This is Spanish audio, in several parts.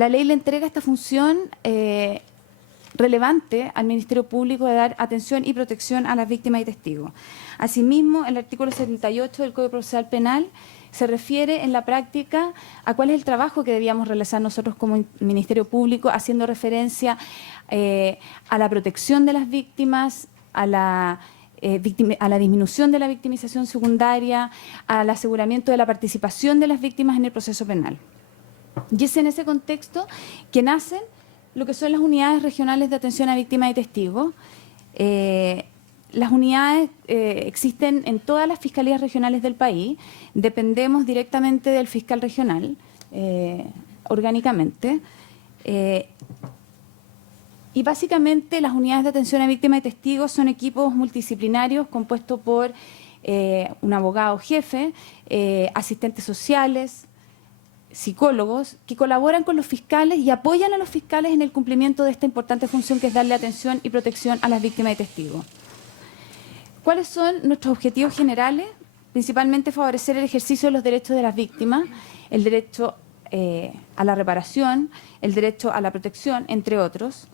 la ley le entrega esta función relevante al Ministerio Público de dar atención y protección a las víctimas y testigos. Asimismo, el artículo 78 del Código Procesal Penal se refiere en la práctica a cuál es el trabajo que debíamos realizar nosotros como Ministerio Público, haciendo referencia a la protección de las víctimas, a la disminución de la victimización secundaria, al aseguramiento de la participación de las víctimas en el proceso penal. Y es en ese contexto que nacen lo que son las unidades regionales de atención a víctimas y testigos. Las unidades existen en todas las fiscalías regionales del país, dependemos directamente del fiscal regional, orgánicamente, y básicamente las unidades de atención a víctimas y testigos son equipos multidisciplinarios compuestos por un abogado jefe, asistentes sociales, psicólogos que colaboran con los fiscales y apoyan a los fiscales en el cumplimiento de esta importante función que es darle atención y protección a las víctimas y testigos. ¿Cuáles son nuestros objetivos generales? Principalmente favorecer el ejercicio de los derechos de las víctimas, el derecho a la reparación, el derecho a la protección, entre otros.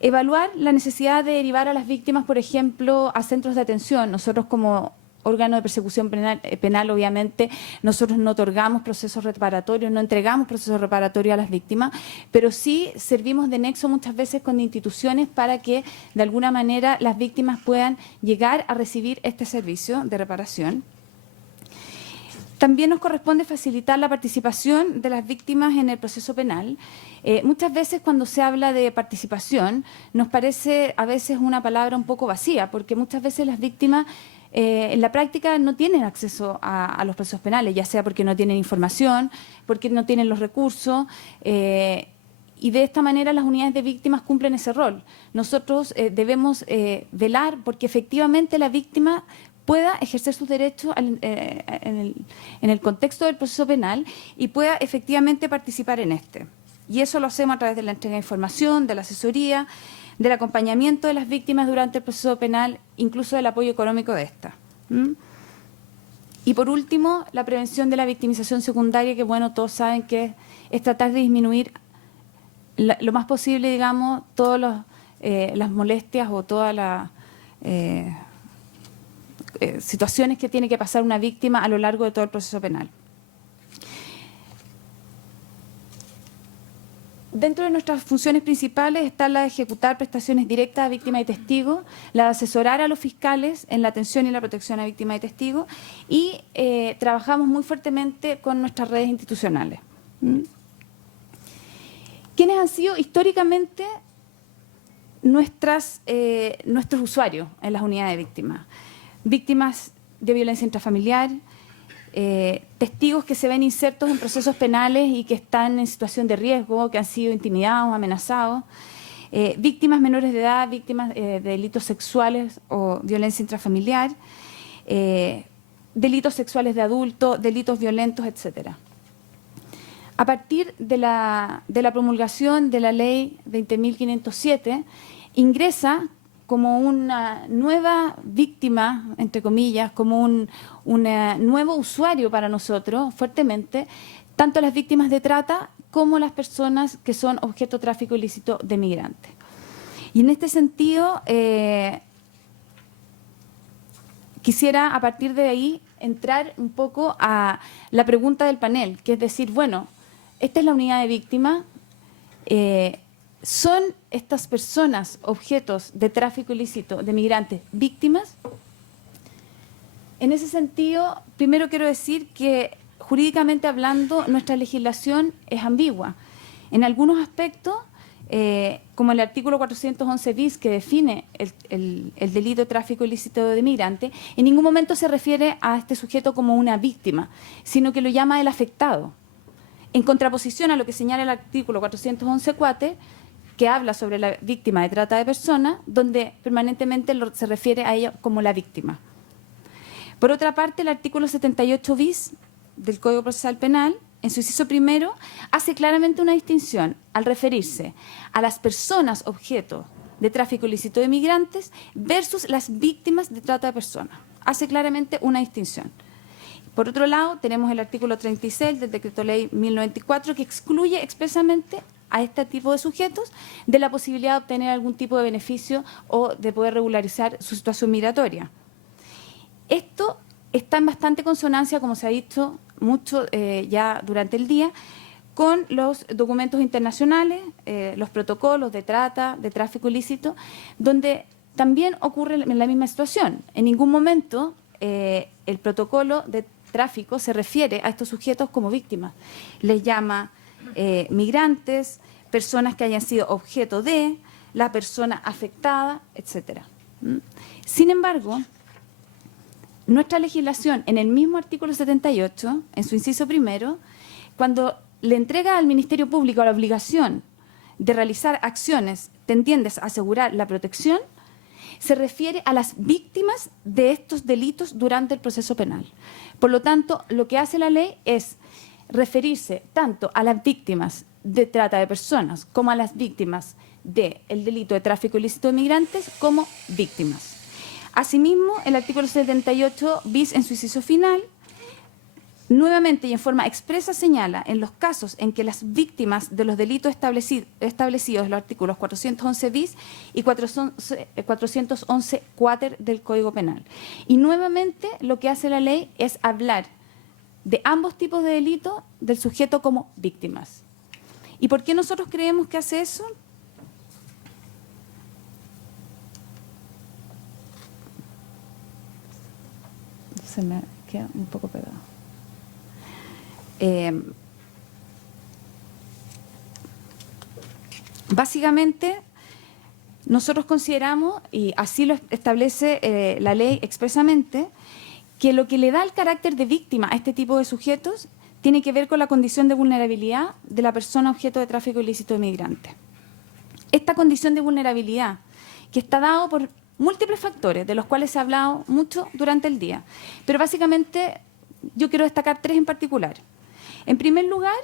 Evaluar la necesidad de derivar a las víctimas, por ejemplo, a centros de atención. Nosotros como órgano de persecución penal, obviamente, nosotros no otorgamos procesos reparatorios, no entregamos procesos reparatorios a las víctimas, pero sí servimos de nexo muchas veces con instituciones para que, de alguna manera, las víctimas puedan llegar a recibir este servicio de reparación. También nos corresponde facilitar la participación de las víctimas en el proceso penal. Muchas veces cuando se habla de participación nos parece a veces una palabra un poco vacía, porque muchas veces las víctimas en la práctica no tienen acceso a los procesos penales, ya sea porque no tienen información, porque no tienen los recursos, y de esta manera las unidades de víctimas cumplen ese rol. Nosotros debemos velar porque efectivamente la víctima pueda ejercer sus derechos en el contexto del proceso penal y pueda efectivamente participar en este. Y eso lo hacemos a través de la entrega de información, de la asesoría, del acompañamiento de las víctimas durante el proceso penal, incluso del apoyo económico de estas. Y por último, la prevención de la victimización secundaria, que bueno, todos saben que es tratar de disminuir lo más posible, digamos, todas las molestias o todas las situaciones que tiene que pasar una víctima a lo largo de todo el proceso penal. Dentro de nuestras funciones principales está la de ejecutar prestaciones directas a víctimas y testigos, la de asesorar a los fiscales en la atención y la protección a víctimas y testigos, y trabajamos muy fuertemente con nuestras redes institucionales. ¿Quiénes han sido históricamente nuestros usuarios en las unidades de víctimas? Víctimas de violencia intrafamiliar, testigos que se ven insertos en procesos penales y que están en situación de riesgo, que han sido intimidados, amenazados, víctimas menores de edad, víctimas de delitos sexuales o violencia intrafamiliar, delitos sexuales de adultos, delitos violentos, etc. A partir de la promulgación de la ley 20.507, ingresa como una nueva víctima, entre comillas, como un nuevo usuario para nosotros, fuertemente, tanto las víctimas de trata como las personas que son objeto de tráfico ilícito de migrantes. Y en este sentido, quisiera a partir de ahí entrar un poco a la pregunta del panel, que es decir, bueno, esta es la unidad de víctimas, ¿son estas personas objetos de tráfico ilícito de migrantes víctimas? En ese sentido, primero quiero decir que jurídicamente hablando nuestra legislación es ambigua. En algunos aspectos, como el artículo 411 bis que define el delito de tráfico ilícito de migrantes, en ningún momento se refiere a este sujeto como una víctima, sino que lo llama el afectado. En contraposición a lo que señala el artículo 411 cuater, que habla sobre la víctima de trata de personas, donde permanentemente se refiere a ella como la víctima. Por otra parte, el artículo 78 bis del Código Procesal Penal, en su inciso primero, hace claramente una distinción al referirse a las personas objeto de tráfico ilícito de migrantes versus las víctimas de trata de personas. Hace claramente una distinción. Por otro lado, tenemos el artículo 36 del Decreto Ley 1094 que excluye expresamente a este tipo de sujetos de la posibilidad de obtener algún tipo de beneficio o de poder regularizar su situación migratoria. Esto está en bastante consonancia, como se ha dicho mucho ya durante el día, con los documentos internacionales, los protocolos de trata, de tráfico ilícito, donde también ocurre la misma situación. En ningún momento el protocolo de tráfico se refiere a estos sujetos como víctimas. Les llama migrantes, personas que hayan sido objeto de, la persona afectada, etc. Sin embargo, nuestra legislación, en el mismo artículo 78, en su inciso primero, cuando le entrega al Ministerio Público la obligación de realizar acciones tendientes a asegurar la protección, se refiere a las víctimas de estos delitos durante el proceso penal. Por lo tanto, lo que hace la ley es referirse tanto a las víctimas de trata de personas como a las víctimas del delito de tráfico ilícito de migrantes como víctimas. Asimismo, el artículo 78 bis en su inciso final, nuevamente y en forma expresa señala en los casos en que las víctimas de los delitos establecidos en los artículos 411 bis y 411 cuater del Código Penal. Y nuevamente lo que hace la ley es hablar de ambos tipos de delitos del sujeto como víctimas. ¿Y por qué nosotros creemos que hace eso? Se me queda un poco pegado. Básicamente, nosotros consideramos, y así lo establece la ley expresamente, que lo que le da el carácter de víctima a este tipo de sujetos tiene que ver con la condición de vulnerabilidad de la persona objeto de tráfico ilícito de migrantes. Esta condición de vulnerabilidad, que está dado por múltiples factores, de los cuales se ha hablado mucho durante el día, pero básicamente yo quiero destacar tres en particular. En primer lugar,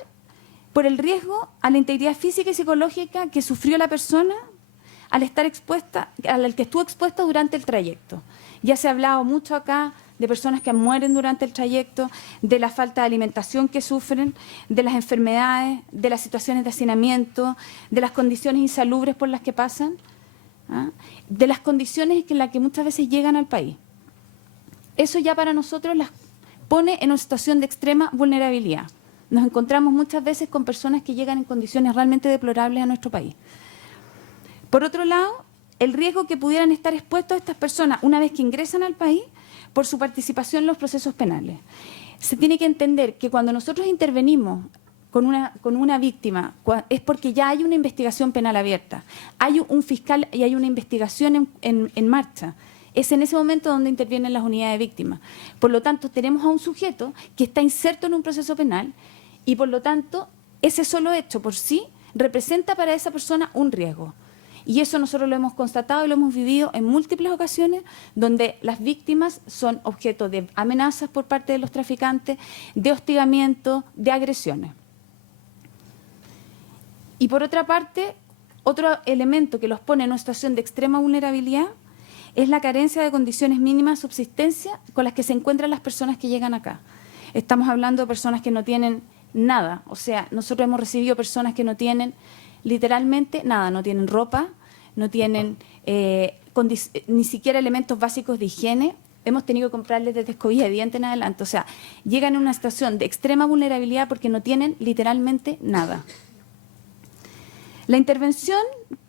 por el riesgo a la integridad física y psicológica que sufrió la persona al estar expuesta, al que estuvo expuesta durante el trayecto. Ya se ha hablado mucho acá de personas que mueren durante el trayecto, de la falta de alimentación que sufren, de las enfermedades, de las situaciones de hacinamiento, de las condiciones insalubres por las que pasan, de las condiciones en las que muchas veces llegan al país. Eso ya para nosotros las pone en una situación de extrema vulnerabilidad. Nos encontramos muchas veces con personas que llegan en condiciones realmente deplorables a nuestro país. Por otro lado, el riesgo que pudieran estar expuestos estas personas una vez que ingresan al país por su participación en los procesos penales. Se tiene que entender que cuando nosotros intervenimos con una víctima es porque ya hay una investigación penal abierta, hay un fiscal y hay una investigación en marcha. Es en ese momento donde intervienen las unidades de víctimas. Por lo tanto, tenemos a un sujeto que está inserto en un proceso penal y, por lo tanto, ese solo hecho por sí representa para esa persona un riesgo. Y eso nosotros lo hemos constatado y lo hemos vivido en múltiples ocasiones, donde las víctimas son objeto de amenazas por parte de los traficantes, de hostigamiento, de agresiones. Y por otra parte, otro elemento que los pone en una situación de extrema vulnerabilidad es la carencia de condiciones mínimas de subsistencia con las que se encuentran las personas que llegan acá. Estamos hablando de personas que no tienen nada, o sea, nosotros hemos recibido personas que no tienen literalmente nada, no tienen ropa, no tienen ni siquiera elementos básicos de higiene. Hemos tenido que comprarles desde escobilla de dientes en adelante, o sea, llegan en una situación de extrema vulnerabilidad porque no tienen literalmente nada. La intervención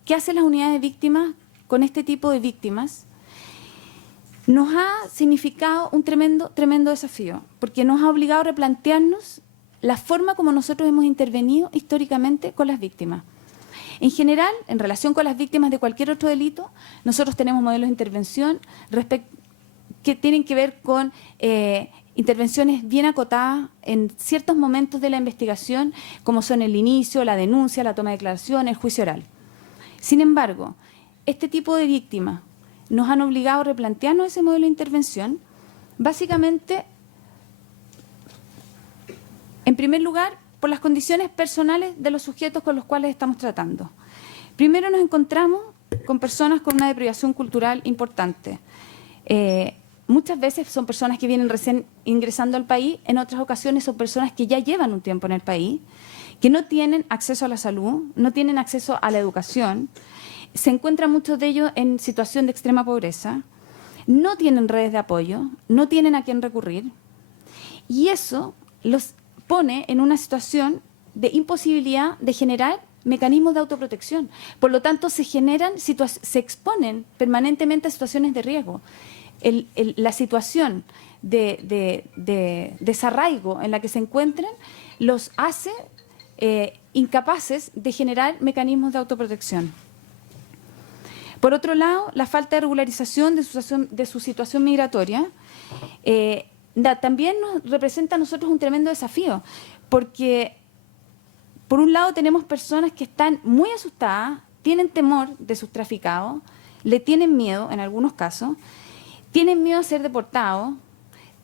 que hacen las unidades de víctimas con este tipo de víctimas nos ha significado un tremendo desafío, porque nos ha obligado a replantearnos la forma como nosotros hemos intervenido históricamente con las víctimas. En general, en relación con las víctimas de cualquier otro delito, nosotros tenemos modelos de intervención que tienen que ver con intervenciones bien acotadas en ciertos momentos de la investigación, como son el inicio, la denuncia, la toma de declaración, el juicio oral. Sin embargo, este tipo de víctimas nos han obligado a replantearnos ese modelo de intervención, básicamente, en primer lugar, por las condiciones personales de los sujetos con los cuales estamos tratando. Primero nos encontramos con personas con una deprivación cultural importante. muchas veces son personas que vienen recién ingresando al país, en otras ocasiones son personas que ya llevan un tiempo en el país, que no tienen acceso a la salud, no tienen acceso a la educación, se encuentran muchos de ellos en situación de extrema pobreza, no tienen redes de apoyo, no tienen a quién recurrir, y eso los pone en una situación de imposibilidad de generar mecanismos de autoprotección. Por lo tanto, se exponen permanentemente a situaciones de riesgo. La situación de desarraigo en la que se encuentran los hace incapaces de generar mecanismos de autoprotección. Por otro lado, la falta de regularización de su situación migratoria también nos representa a nosotros un tremendo desafío, porque por un lado tenemos personas que están muy asustadas, tienen temor de sus traficados, le tienen miedo en algunos casos, tienen miedo a ser deportados,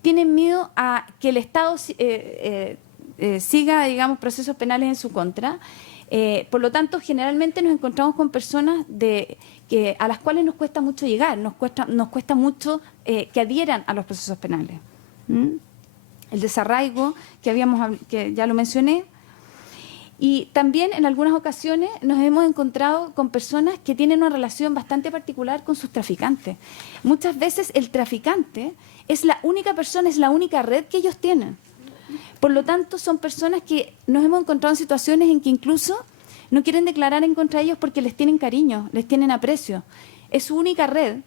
tienen miedo a que el Estado siga, digamos, procesos penales en su contra. Por lo tanto, generalmente nos encontramos con personas a las cuales nos cuesta mucho llegar, nos cuesta mucho que adhieran a los procesos penales. El desarraigo, que ya lo mencioné. Y también en algunas ocasiones nos hemos encontrado con personas que tienen una relación bastante particular con sus traficantes. Muchas veces el traficante es la única persona, es la única red que ellos tienen. Por lo tanto, son personas que nos hemos encontrado en situaciones en que incluso no quieren declarar en contra de ellos porque les tienen cariño, les tienen aprecio. Es su única red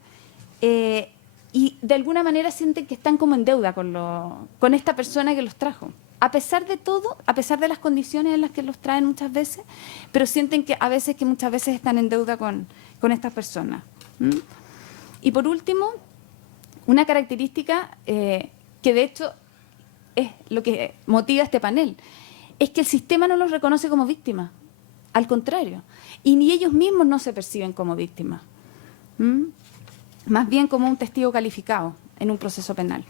y de alguna manera sienten que están como en deuda con esta persona que los trajo. A pesar de todo, a pesar de las condiciones en las que los traen muchas veces, pero sienten que muchas veces están en deuda con estas personas. Y por último, una característica que de hecho es lo que motiva este panel, es que el sistema no los reconoce como víctimas, al contrario, y ni ellos mismos no se perciben como víctimas, más bien como un testigo calificado en un proceso penal.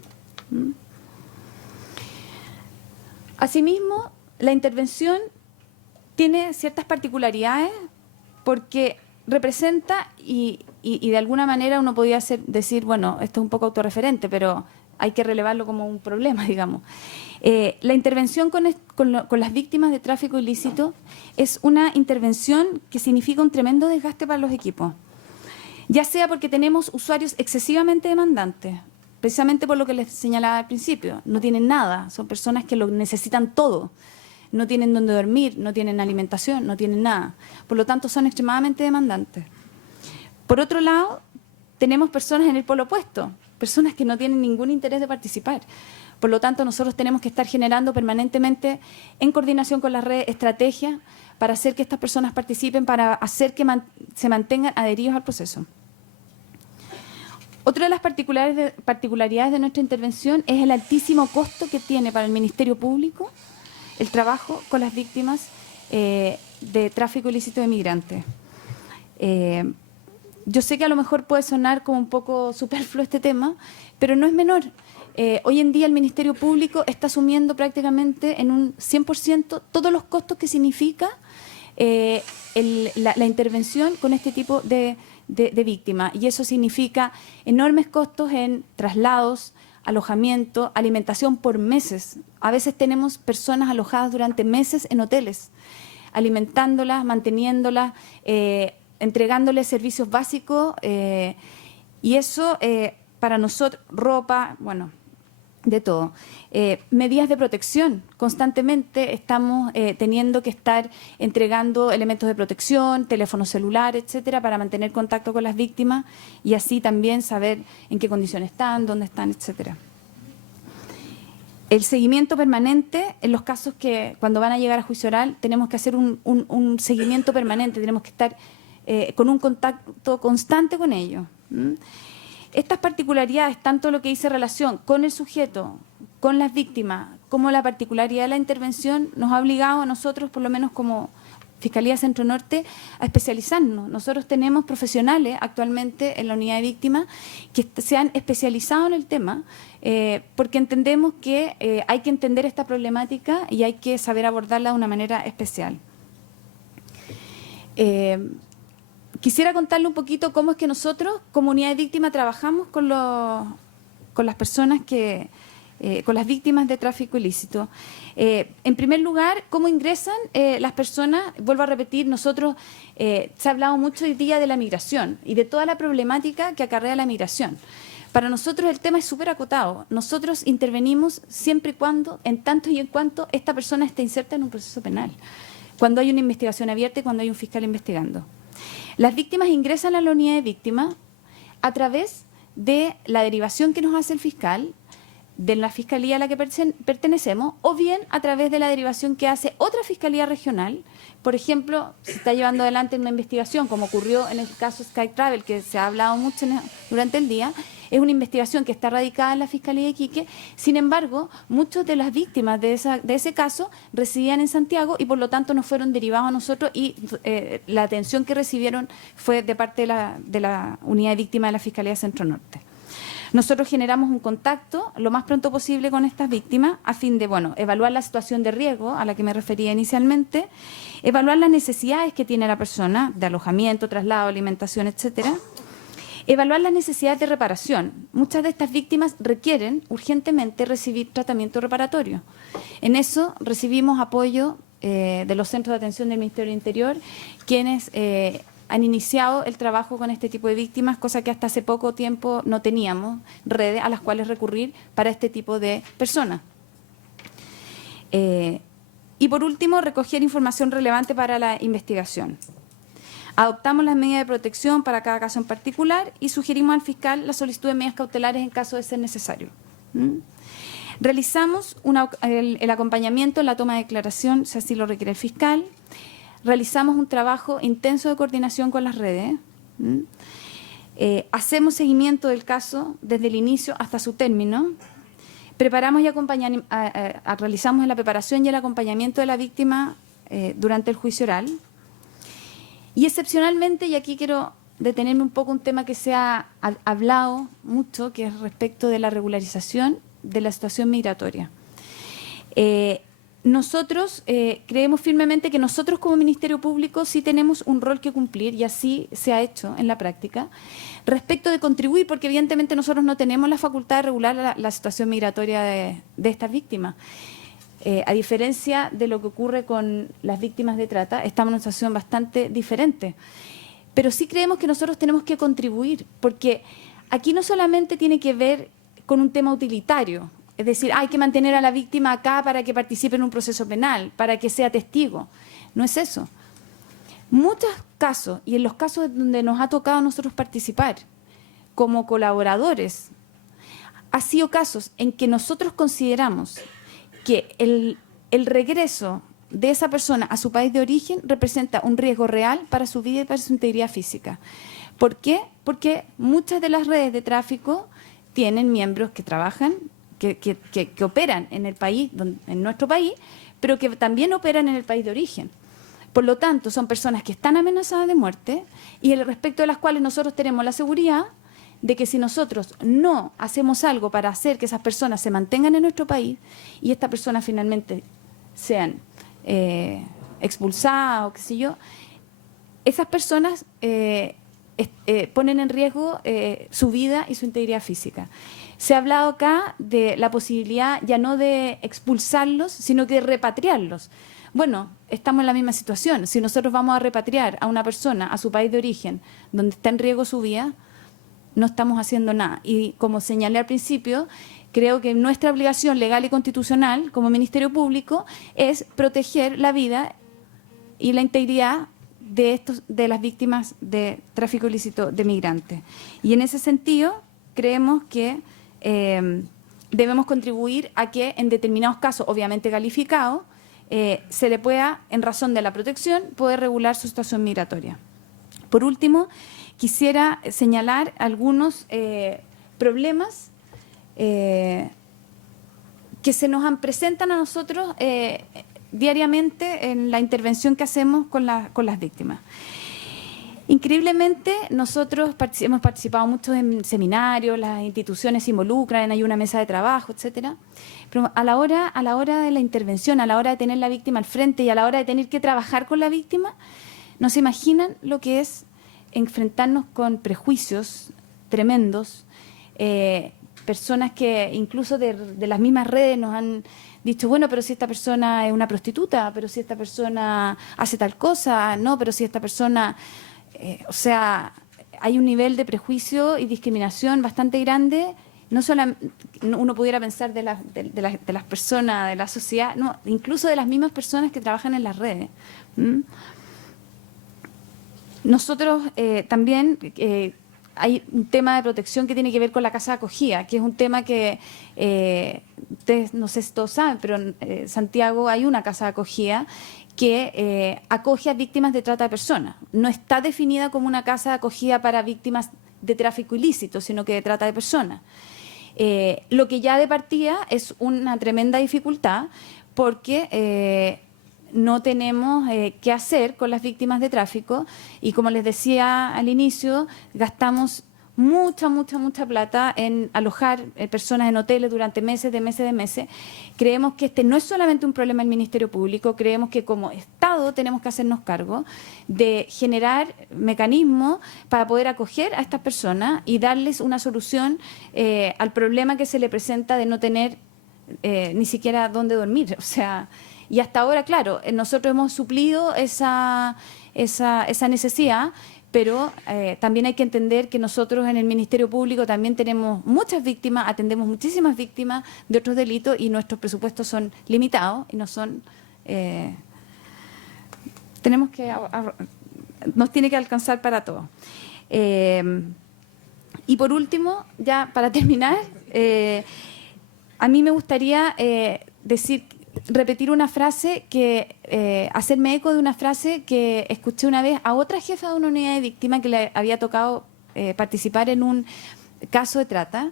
Asimismo, la intervención tiene ciertas particularidades porque representa y de alguna manera uno podría decir, bueno, esto es un poco autorreferente, pero hay que relevarlo como un problema, digamos. La intervención con las víctimas de tráfico ilícito es una intervención que significa un tremendo desgaste para los equipos, ya sea porque tenemos usuarios excesivamente demandantes, precisamente por lo que les señalaba al principio, no tienen nada, son personas que lo necesitan todo, no tienen dónde dormir, no tienen alimentación, no tienen nada, por lo tanto son extremadamente demandantes. Por otro lado, tenemos personas en el polo opuesto, personas que no tienen ningún interés de participar. Por lo tanto, nosotros tenemos que estar generando permanentemente, en coordinación con las redes, estrategias para hacer que estas personas participen, para hacer que se mantengan adheridos al proceso. Otra de las particularidades de nuestra intervención es el altísimo costo que tiene para el Ministerio Público el trabajo con las víctimas de tráfico ilícito de migrantes. Yo sé que a lo mejor puede sonar como un poco superfluo este tema, pero no es menor. Hoy en día el Ministerio Público está asumiendo prácticamente en un 100% todos los costos que significa la intervención con este tipo de víctimas. Y eso significa enormes costos en traslados, alojamiento, alimentación por meses. A veces tenemos personas alojadas durante meses en hoteles, alimentándolas, manteniéndolas, entregándoles servicios básicos y eso para nosotros, ropa, bueno, de todo. Medidas de protección. Constantemente estamos teniendo que estar entregando elementos de protección, teléfono celular, etcétera, para mantener contacto con las víctimas y así también saber en qué condiciones están, dónde están, etcétera. El seguimiento permanente, en los casos que cuando van a llegar a juicio oral, tenemos que hacer un seguimiento permanente, tenemos que estar con un contacto constante con ellos. Estas particularidades, tanto lo que dice relación con el sujeto, con las víctimas, como la particularidad de la intervención, nos ha obligado a nosotros, por lo menos como Fiscalía Centro Norte, a especializarnos. Nosotros tenemos profesionales actualmente en la unidad de víctimas que se han especializado en el tema porque entendemos que hay que entender esta problemática y hay que saber abordarla de una manera especial. Quisiera contarle un poquito cómo es que nosotros, como unidad de víctimas, trabajamos con con las personas que... con las víctimas de tráfico ilícito. En primer lugar, ¿cómo ingresan las personas? Vuelvo a repetir, nosotros se ha hablado mucho hoy día de la migración y de toda la problemática que acarrea la migración. Para nosotros el tema es súper acotado. Nosotros intervenimos siempre y cuando, en tanto y en cuanto esta persona esté inserta en un proceso penal, cuando hay una investigación abierta y cuando hay un fiscal investigando. Las víctimas ingresan a la unidad de víctimas a través de la derivación que nos hace el fiscal, de la fiscalía a la que pertenecemos, o bien a través de la derivación que hace otra fiscalía regional. Por ejemplo, se está llevando adelante una investigación, como ocurrió en el caso Sky Travel, que se ha hablado mucho durante el día. Es una investigación que está radicada en la Fiscalía de Iquique. Sin embargo, muchas de las víctimas de ese caso residían en Santiago y por lo tanto nos fueron derivados a nosotros y la atención que recibieron fue de parte de la unidad de víctimas de la Fiscalía Centro Norte. Nosotros generamos un contacto lo más pronto posible con estas víctimas a fin de, evaluar la situación de riesgo a la que me refería inicialmente, evaluar las necesidades que tiene la persona de alojamiento, traslado, alimentación, etcétera, evaluar las necesidades de reparación. Muchas de estas víctimas requieren urgentemente recibir tratamiento reparatorio. En eso recibimos apoyo de los centros de atención del Ministerio del Interior, quienes han iniciado el trabajo con este tipo de víctimas, cosa que hasta hace poco tiempo no teníamos redes a las cuales recurrir para este tipo de personas. Y por último, recoger información relevante para la investigación. Adoptamos las medidas de protección para cada caso en particular y sugerimos al fiscal la solicitud de medidas cautelares en caso de ser necesario. Realizamos el acompañamiento en la toma de declaración, si así lo requiere el fiscal. Realizamos un trabajo intenso de coordinación con las redes. Hacemos seguimiento del caso desde el inicio hasta su término. Preparamos y realizamos la preparación y el acompañamiento de la víctima durante el juicio oral. Y excepcionalmente, y aquí quiero detenerme un poco un tema que se ha hablado mucho, que es respecto de la regularización de la situación migratoria. Nosotros creemos firmemente que nosotros como Ministerio Público sí tenemos un rol que cumplir, y así se ha hecho en la práctica, respecto de contribuir, porque evidentemente nosotros no tenemos la facultad de regular la situación migratoria de estas víctimas. A diferencia de lo que ocurre con las víctimas de trata, estamos en una situación bastante diferente. Pero sí creemos que nosotros tenemos que contribuir, porque aquí no solamente tiene que ver con un tema utilitario, es decir, hay que mantener a la víctima acá para que participe en un proceso penal, para que sea testigo. No es eso. Muchos casos, y en los casos donde nos ha tocado a nosotros participar como colaboradores, ha sido casos en que nosotros consideramos que el regreso de esa persona a su país de origen representa un riesgo real para su vida y para su integridad física. ¿Por qué? Porque muchas de las redes de tráfico tienen miembros que trabajan, que operan en el país, en nuestro país, pero que también operan en el país de origen. Por lo tanto, son personas que están amenazadas de muerte y respecto de las cuales nosotros tenemos la seguridad de que si nosotros no hacemos algo para hacer que esas personas se mantengan en nuestro país y estas personas finalmente sean expulsadas o qué sé yo, esas personas ponen en riesgo su vida y su integridad física. Se ha hablado acá de la posibilidad ya no de expulsarlos, sino que de repatriarlos. Bueno, estamos en la misma situación. Si nosotros vamos a repatriar a una persona a su país de origen, donde está en riesgo su vida, no estamos haciendo nada. Y como señalé al principio, creo que nuestra obligación legal y constitucional como Ministerio Público es proteger la vida y la integridad de las víctimas de tráfico ilícito de migrantes. Y en ese sentido, creemos que debemos contribuir a que en determinados casos, obviamente calificados, se le pueda, en razón de la protección, poder regular su situación migratoria. Por último, quisiera señalar algunos problemas que se nos presentan a nosotros diariamente en la intervención que hacemos con las víctimas. Increíblemente, nosotros hemos participado mucho en seminarios, las instituciones se involucran, hay una mesa de trabajo, etcétera. Pero a la hora de la intervención, a la hora de tener la víctima al frente y a la hora de tener que trabajar con la víctima, no se imaginan lo que es enfrentarnos con prejuicios tremendos, personas que incluso de las mismas redes nos han dicho, bueno, pero si esta persona es una prostituta, pero si esta persona hace tal cosa, no, pero si esta persona, o sea, hay un nivel de prejuicio y discriminación bastante grande. No solo uno pudiera pensar de las personas, de la sociedad, no, incluso de las mismas personas que trabajan en las redes. ¿Mm? Nosotros también hay un tema de protección que tiene que ver con la casa de acogida, que es un tema que ustedes no sé si todos saben, pero en Santiago hay una casa de acogida que acoge a víctimas de trata de personas. No está definida como una casa de acogida para víctimas de tráfico ilícito, sino que de trata de personas. Lo que ya de partida es una tremenda dificultad porque no tenemos qué hacer con las víctimas de tráfico y, como les decía al inicio, gastamos mucha plata en alojar personas en hoteles durante meses. Creemos que este no es solamente un problema del Ministerio Público, creemos que como Estado tenemos que hacernos cargo de generar mecanismos para poder acoger a estas personas y darles una solución al problema que se le presenta de no tener ni siquiera dónde dormir. O sea, y hasta ahora, claro, nosotros hemos suplido esa necesidad, pero también hay que entender que nosotros en el Ministerio Público también tenemos muchas víctimas, atendemos muchísimas víctimas de otros delitos y nuestros presupuestos son limitados y no son... tenemos que... nos tiene que alcanzar para todo. Y por último, ya para terminar, a mí me gustaría repetir una frase hacerme eco de una frase que escuché una vez a otra jefa de una unidad de víctimas que le había tocado participar en un caso de trata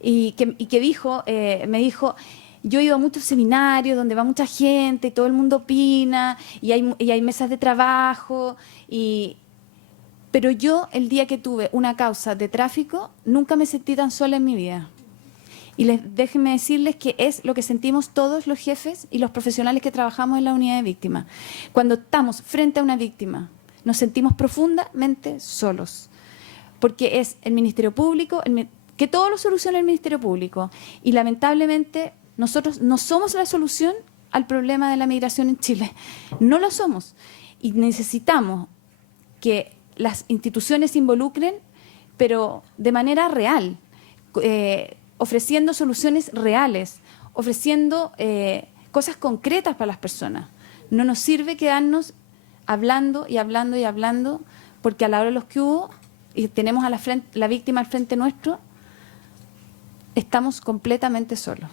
y que dijo, me dijo: yo he ido a muchos seminarios donde va mucha gente y todo el mundo opina y hay mesas de trabajo, pero yo el día que tuve una causa de tráfico nunca me sentí tan sola en mi vida. Y déjenme decirles que es lo que sentimos todos los jefes y los profesionales que trabajamos en la unidad de víctimas. Cuando estamos frente a una víctima, nos sentimos profundamente solos, porque es el Ministerio Público, que todo lo soluciona el Ministerio Público. Y lamentablemente nosotros no somos la solución al problema de la migración en Chile. No lo somos. Y necesitamos que las instituciones se involucren, pero de manera real, ofreciendo soluciones reales, ofreciendo cosas concretas para las personas. No nos sirve quedarnos hablando, porque a la hora de los que hubo, y tenemos a la víctima al frente nuestro, estamos completamente solos.